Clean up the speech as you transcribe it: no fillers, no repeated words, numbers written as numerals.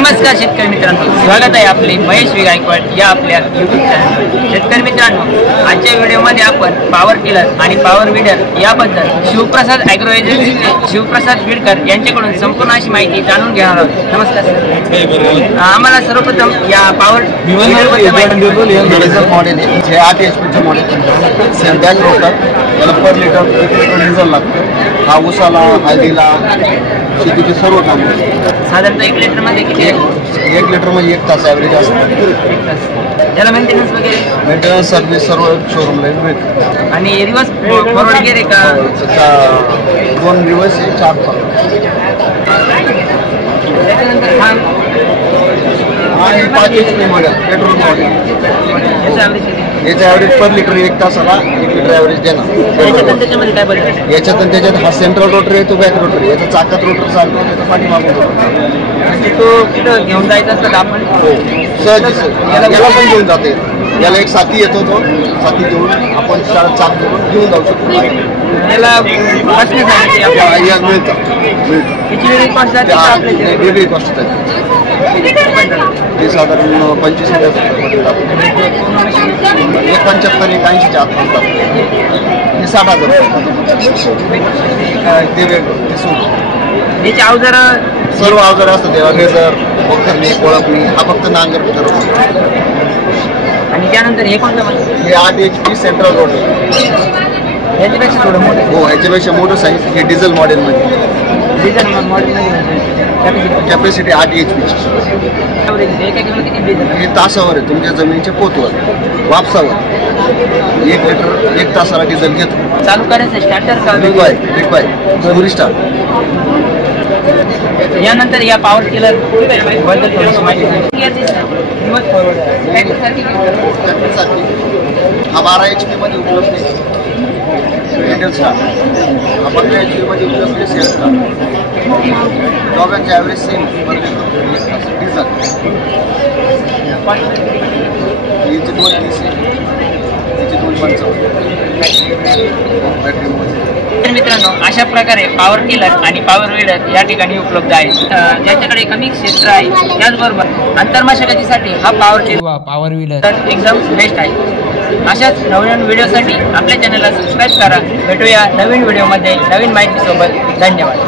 नमस्कार शेतकरी मित्रांनो, स्वागत आहे आपले महेश vgaikwad या आपल्या YouTube चॅनल। शेतकरी मित्रांनो, आजच्या व्हिडिओमध्ये आपण पॉवर टिलर आणि पॉवर वीडर याबद्दल शिवप्रसाद ॲग्रो एजन्सीचे शिवप्रसाद बिडकर यांच्याकडून संपूर्ण अशी माहिती जाणून घेणार आहोत। नमस्कार सर, आम्हाला सर्वप्रथम या पॉवर मॉडेल आहे, 8 HP चे मॉडेल, सेंट्रल रोटर, याला पर लिटर डिझेल लागतं। हा उसाला, हळदीला, शेतीचे सर्व काम साधारणतः 1 लिटर मध्ये किती आहे? 1 लिटर मध्ये 1 तास ॲव्हरेज असतं। याला मेंटेनन्स वगैरे? मेंटेनन्स सर्व्हिस सर्व शोरूमला मिळते। आणि रिवर्स फॉरवर्ड गिअर आहे का? 2 रिवर्स आहे, 4 फॉरवर्ड। त्याच्यानंतर हा 5 HP मॉडेल, पेट्रोल मॉडेल। याचा ॲव्हरेज किती? याचा ॲव्हरेज पर लिटर 1 तासाला 1 लिटर ॲव्हरेज देणार। त्याच्यामध्ये काय बदल? याच्यात आणि त्याच्यात हा सेंट्रल रोटर आहे, तो बॅक रोटर आहे। याचा चाकात रोटर चालतो, त्याचा पाठीमागून रोटर। म्हणजे तो तिथं घेऊन जायचा असतं आपण सहज याला पण घेऊन जाते। याला एक साथी येतो, तो साथी घेऊन आपण चाक घेऊन जाऊ शकतो। याला बसण्यासाठी मिळतं किती वेळी कॉस्ट जाते? वेगळी कॉस्ट आहे, ते साधारण 25,000 75 80च्या आसपास हे 60,000 ते वेगळं ते सोडून याची अवजार सर्व अवजार असतात। तेव्हा लेझर, पोखरणी, कोळपणी, हा फक्त नांगर करतो। आणि त्यानंतर हे कोणतं म्हणजे? हे 8 HP सेंट्रल रोड, याच्यापेक्षा थोडं मोठं? हो, ह्याच्यापेक्षा मोठं साईज। हे डिझेल मॉडेलमध्ये, डिझेल मॉडेलमध्ये कॅपॅसिटी 8 HP। हे तासावर आहे, तुमच्या जमिनीच्या पोतवर, वापसावर 1 लिटर 1 तासाला डिझेल घेतो। चालू करायचं स्टार्टर का? रिक्वाय सुरी स्टार्ट। यानंतर या पॉवर टिलर बद्दल थोडीशी माहिती सांगा। हा 12 HP मध्ये उपलब्ध आहे, मिडल स्टार। हा 15 HP मध्ये उपलब्ध आहे, सेल स्टार। दोघांचे ॲव्हरेज सेम डिझेल। याचे 230 आहे, याचे 255। मित्रांनो, अशा प्रकारे पॉवर टिलर आणि पॉवर वीडर या ठिकाणी उपलब्ध आहेत। ज्यांच्याकडे कमी क्षेत्र आहे, त्याचबरोबर अंतर्मशागतीसाठी हा पॉवर टिलर पॉवर वीडर एकदम बेस्ट आहे। अशाच नवीन व्हिडिओसाठी आपल्या चॅनलला सबस्क्राईब करा। भेटूया नवीन व्हिडिओमध्ये नवीन माहितीसोबत। धन्यवाद।